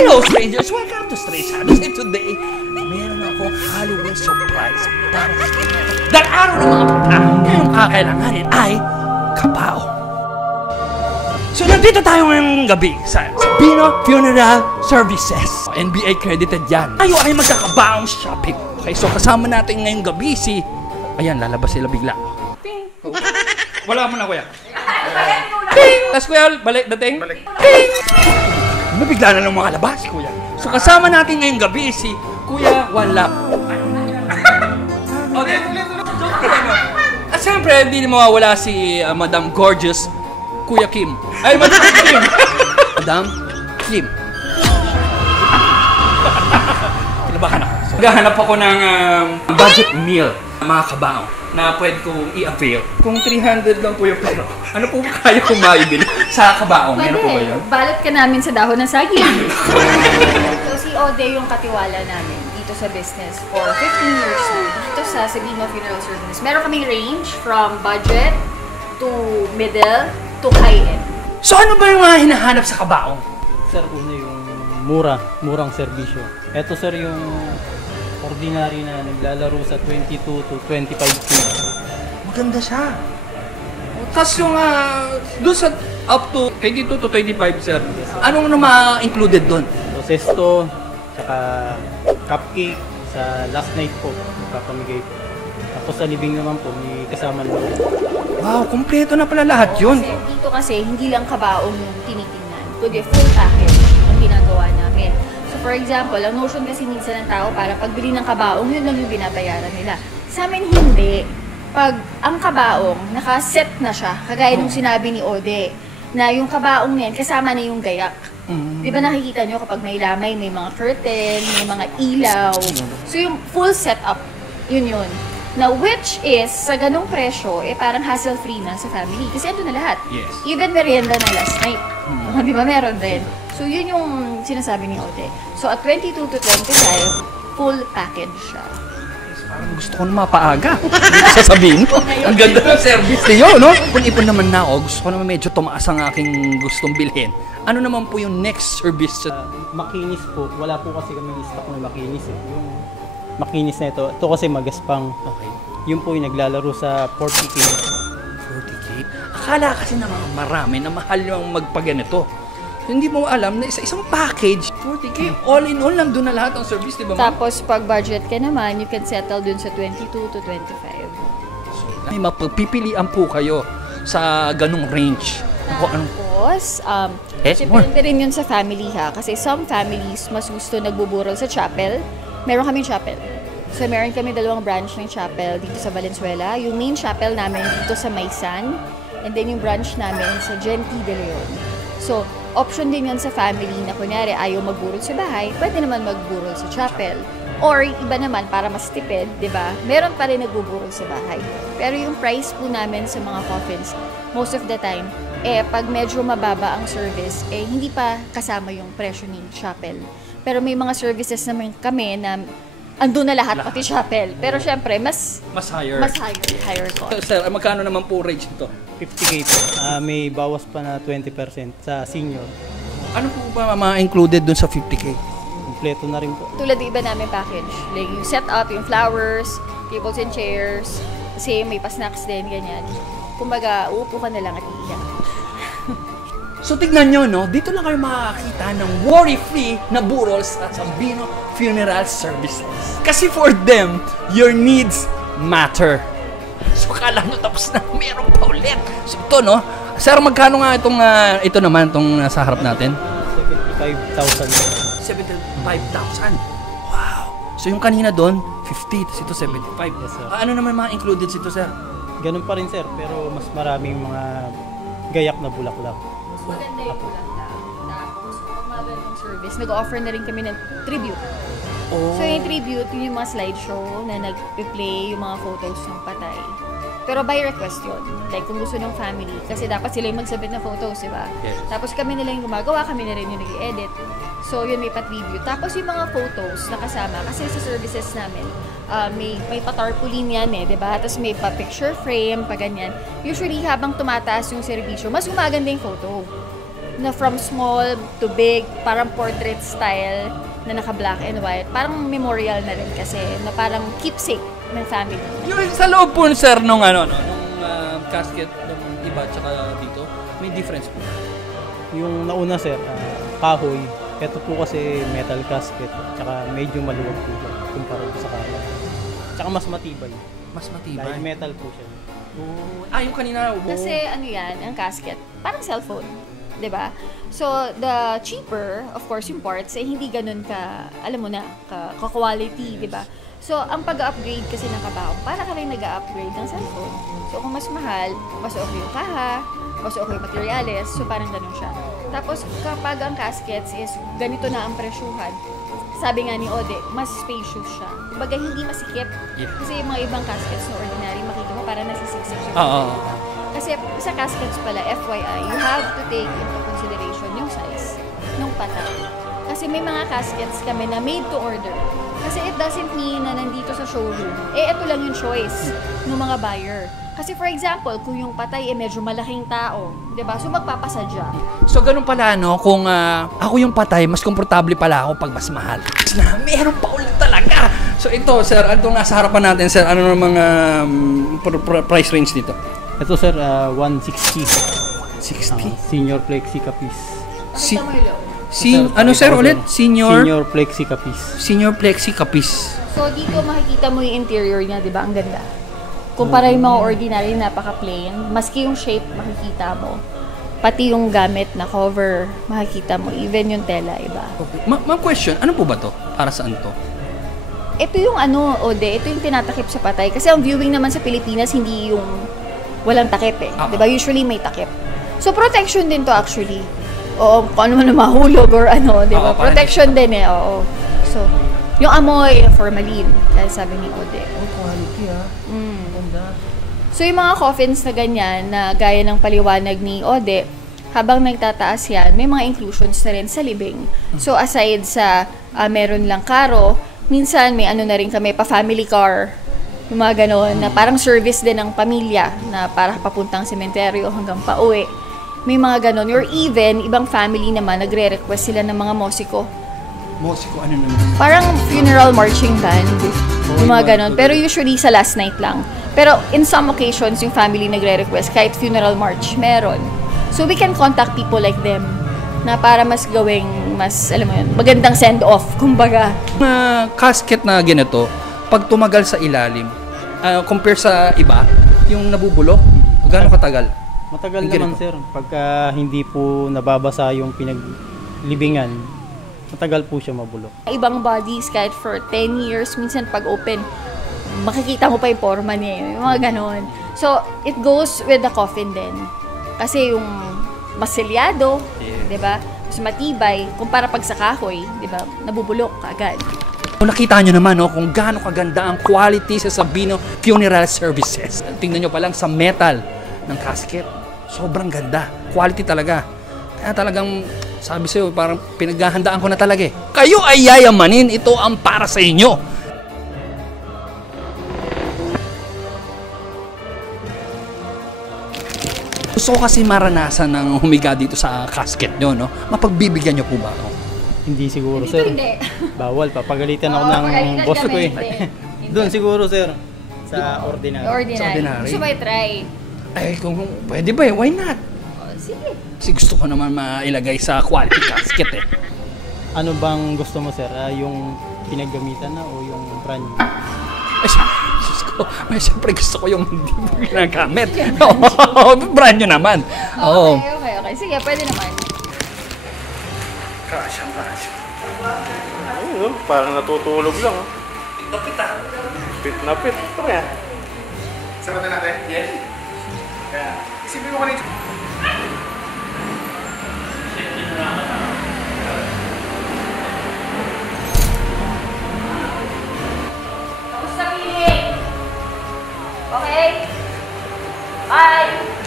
Hello strangers! Welcome to Stray Shadows, and today, meron akong Halloween surprise para sa inyo. Dahil araw ng mga bata, ang kakailanganin ay kabao. So nandito tayo ngayong gabi sa Sabino Funeral Services. NBA credited yan. Tayo ay magkakabaong shopping. Okay, so kasama natin ngayong gabi si... Ayan, lalabas sila bigla. Ting! Wala mo na, kuya. Ting! Tapos kuya, balik, dating? Balik. Ting! Mabigla na lang mga labas, kuya. So kasama natin ngayong gabi si Kuya Wala. Okay. At siyempre, hindi mawawala si Madam Gorgeous Kuya Kim. Ay, Madam Kim! Madam Kim. Kinabahan ako. So, naghahanap ako ng budget meal, mga kabao, na pwede kong i-avail. Kung 300 lang po yung pero, ano po kaya kong maibili sa kabaong? Pwede. Ano po ba yun? Balot ka namin sa dahon ng saging. So si Ode yung katiwala namin dito sa business for 15 years na. Dito sa Sabino Funeral Services. Meron kaming range from budget to middle to high-end. So ano ba yung mga hinahanap sa kabaong? Sir, una yung murang serbisyo. Ito sir yung ordinary na naglalaro sa 22 to 25K. Maganda siya. Tapos yung doon sa up to 22 to 25, sir, anong ma-included doon? So, sesto, saka cupcake sa last night po, kapamigay po. Tapos sa libing naman po, may kasama naman. Wow, kumpleto na pala lahat yun. Kasi dito kasi hindi lang kabaong yung tinitingnan. Kundi full package ang ginagawa namin. So for example, ang notion kasi minsan ng tao para pagbili ng kabaong, yun lang yung binabayaran nila. Sa amin hindi. Pag ang kabaong, nakaset na siya, kagaya nung sinabi ni Ode, na yung kabaong niyan, kasama na yung gayak. Di ba nakikita nyo kapag may lamay, may mga curtain, may mga ilaw. So yung full setup, yun. Na which is, sa ganong presyo, parang hassle-free na sa family. Kasi ando na lahat. Yes. Even merienda na last night. Di ba meron din? So yun yung sinasabi ni Ode. So at 22 to 25, full package siya. Parang gusto ko na mapaaga. Hindi sasabihin ko. Ang ganda ng service niyo, no? Kung ipon naman na ako, gusto ko naman medyo tumaas ang aking gustong bilhin. Ano naman po yung next service? Makinis po, wala po kasi kami stock ng makinis eh. Yung makinis na ito kasi magaspang. Okay. Yun po yung naglalaro sa 40K. 40K? Akala kasi na marami na mahal yung magpaganito. Hindi mo alam na isang package, 40K, all in all, nandun na lahat ang service, di ba? Tapos pag budget ka naman, you can settle dun sa 22 to 25. So, may mapipilian po kayo sa ganung range. Tapos, depende rin yun sa family ha. Kasi some families mas gusto nagbuburol sa chapel. Meron kaming chapel. So meron kami 2 branch ng chapel dito sa Valenzuela. Yung main chapel namin dito sa Maysan. And then yung branch namin sa Genti de Leon. So, option din yun sa family na kunyari ayaw magburol sa bahay, pwede naman magburol sa chapel. Or iba naman para mas tipid, di ba? Meron pa rin nagbuburol sa bahay. Pero yung price po namin sa mga coffins, most of the time, pag medyo mababa ang service, hindi pa kasama yung presyo ni chapel. Pero may mga services naman kami na andun na lahat, pati chapel. Pero syempre, mas higher cost. Sir, magkano naman po range nito? 50K po. May bawas pa na 20% sa senior. Ano po ba ma-included dun sa 50K? Kompleto na rin po. Tulad ng iba namin package. Like yung setup, yung flowers, tables and chairs. Kasi may pa-snacks din, ganyan. Kumbaga, uupo ka na lang at iiyak. So tignan nyo, no? Dito lang kayo makakita ng worry-free na burol sa Sabino Funeral Services. Kasi for them, your needs matter. So kala nyo tapos na, meron pa ulit. So ito, no? Sir, magkano nga itong, ito naman, itong nasa harap natin? 75,000. 75,000. Wow. So yung kanina doon, 50. Tapos ito 75. Yes, sir. Ano naman mga included dito, sir? Ganun pa rin sir, pero mas maraming mga gayak na bulaklak. Maganda yung bulaklak. Tapos, kung magandang service, nag-offer na rin kami ng tribute. Oh. So, yung tribute, yun yung mga slideshow na nag-play yung mga photos ng patay. Pero by request yun. Like, kung gusto ng family. Kasi dapat sila yung mag-submit na photos, diba? Yes. Tapos kami na lang yung gumagawa, kami na rin yung nag-i-edit. So, yun, may pa-tribute. Tapos yung mga photos na kasama, kasi sa services namin, may pa-tarpaulin yan diba? Tapos may pa-picture frame, pa ganyan. Usually, habang tumataas yung servisyo, mas gumaganda yung photo. na from small to big, parang portrait style na naka-black and white. Parang memorial na rin kasi, na parang keepsake ng family. Yung sa loob po, sir, nung casket ng iba tsaka dito, may difference po. Yung nauna sir, kahoy. Ito po kasi metal casket. Tsaka medyo maluwag po siya kumpara sa kahoy. Tsaka mas matibay. Mas matibay. Dahil metal po siya. Yung kanina. Kasi ano yan, ang casket, parang cellphone. 'Di ba? So, the cheaper, of course, yung parts, hindi ganun ka, alam mo na, ka-quality, 'di ba? So, ang pag-upgrade kasi ng kabaong, para ka rin nag-upgrade ng cellphone. So, kung mas mahal, mas okay yung kaha, mas okay yung materials, so parang ganun siya. Tapos, kapag ang caskets is ganito na ang presyuhan, sabi nga ni Ode, mas spacious siya. Kumbaga, hindi masikip. Yeah. Kasi yung mga ibang caskets na ordinary, makita mo, parang nasisiksik siya. Kasi sa caskets pala, FYI, you have to take into consideration yung size ng patay. Kasi may mga caskets kami na made to order. Kasi it doesn't mean na nandito sa showroom, ito lang yung choice ng mga buyer. Kasi for example, kung yung patay medyo malaking tao, 'di ba? So magpapasadya. So ganun pala kung ako yung patay, mas komportable pala ako pag mas mahal. Meron pa ulit talaga. So ito, sir, ano nasa harapan natin, sir? Ano ng mga price range dito? Ito sir, 160. 60? Senior Flexi Capis. Pakita mo yung low. Ano sir ulit? Senior Flexi Capis. Senior Flexi Capis. So dito makikita mo yung interior niya, 'di ba? Ang ganda. Kumpara yung mga ordinary, napaka-plain. Maski yung shape, makikita mo. Pati yung gamit na cover, makikita mo. Even yung tela, iba. Okay. Ma'am, question, ano po ba to? Para saan to? Ito yung Ode, ito yung tinatakip sa patay. Kasi ang viewing naman sa Pilipinas, hindi yung walang takip eh. Diba? Usually may takip. So, protection din to actually. Oo, kung ano man na mahulog or diba? Protection din eh, oo. So, yung amoy, formalin. Kaya sabi ni Ode. Oh, quality Ganda. So, yung mga coffins na ganyan, na gaya ng paliwanag ni Ode, habang nagtataas yan, may mga inclusions na rin sa libing. So, aside sa meron lang karo, minsan may na rin kami, pa-family car, yung mga ganon, na parang service din ng pamilya, na para papuntang sementeryo hanggang pauwi. May mga ganon. Or even, ibang family naman, nagre-request sila ng mga musiko. Musiko, ano naman? Parang funeral marching band. Yung mga ganon. Pero usually sa last night lang. Pero in some occasions, yung family nagre-request, kahit funeral march, meron. So we can contact people like them na para mas gawing, alam mo yun, magandang send-off, kumbaga. Casket na ganito, pag tumagal sa ilalim, compare sa iba, yung nabubulok, gaano katagal? Matagal naman sir, pagka hindi po nababasa yung pinaglibingan, matagal po siya mabulok. Ibang bodies, kahit for 10 years, minsan pag open, makikita mo pa yung forma niya, yung mga ganon. So, it goes with the coffin din. Kasi yung masilyado, di ba? Mas matibay, kumpara pag sa kahoy, di ba? Nabubulok agad. Kung nakita nyo naman kung gaano kaganda ang quality sa Sabino Funeral Services. Tingnan nyo pa lang sa metal ng casket. Sobrang ganda. Quality talaga. Kaya talagang, sabi sa'yo, parang pinaghahandaan ko na talaga eh. Kayo ay yayamanin, ito ang para sa inyo. Gusto ko kasi maranasan ng humiga dito sa casket nyo, no? Mapagbibigyan nyo po ba ako? Hindi siguro, Dito sir. hindi. Bawal, papagalitan ako ng pagalitan boss ko kami, eh. hindi. Doon siguro, sir. Sa ordinary. Ordinary. Gusto mo i-try? Kung pwede ba why not? Sige. Kasi gusto ko naman mailagay sa quality casket eh. Ano bang gusto mo, sir? Yung pinaggamitan na o yung brand new? Siyempre gusto ko yung hindi mo ginagamit. Brand nyo naman. Okay. Sige, pwede naman. Kasha. Parang natutulog lang. Napit ah. Pit na pit. Ito kaya. Sarap na natin? Yes. Kaya, isipin mo kanina. Tapos sa piling. Okay? Bye!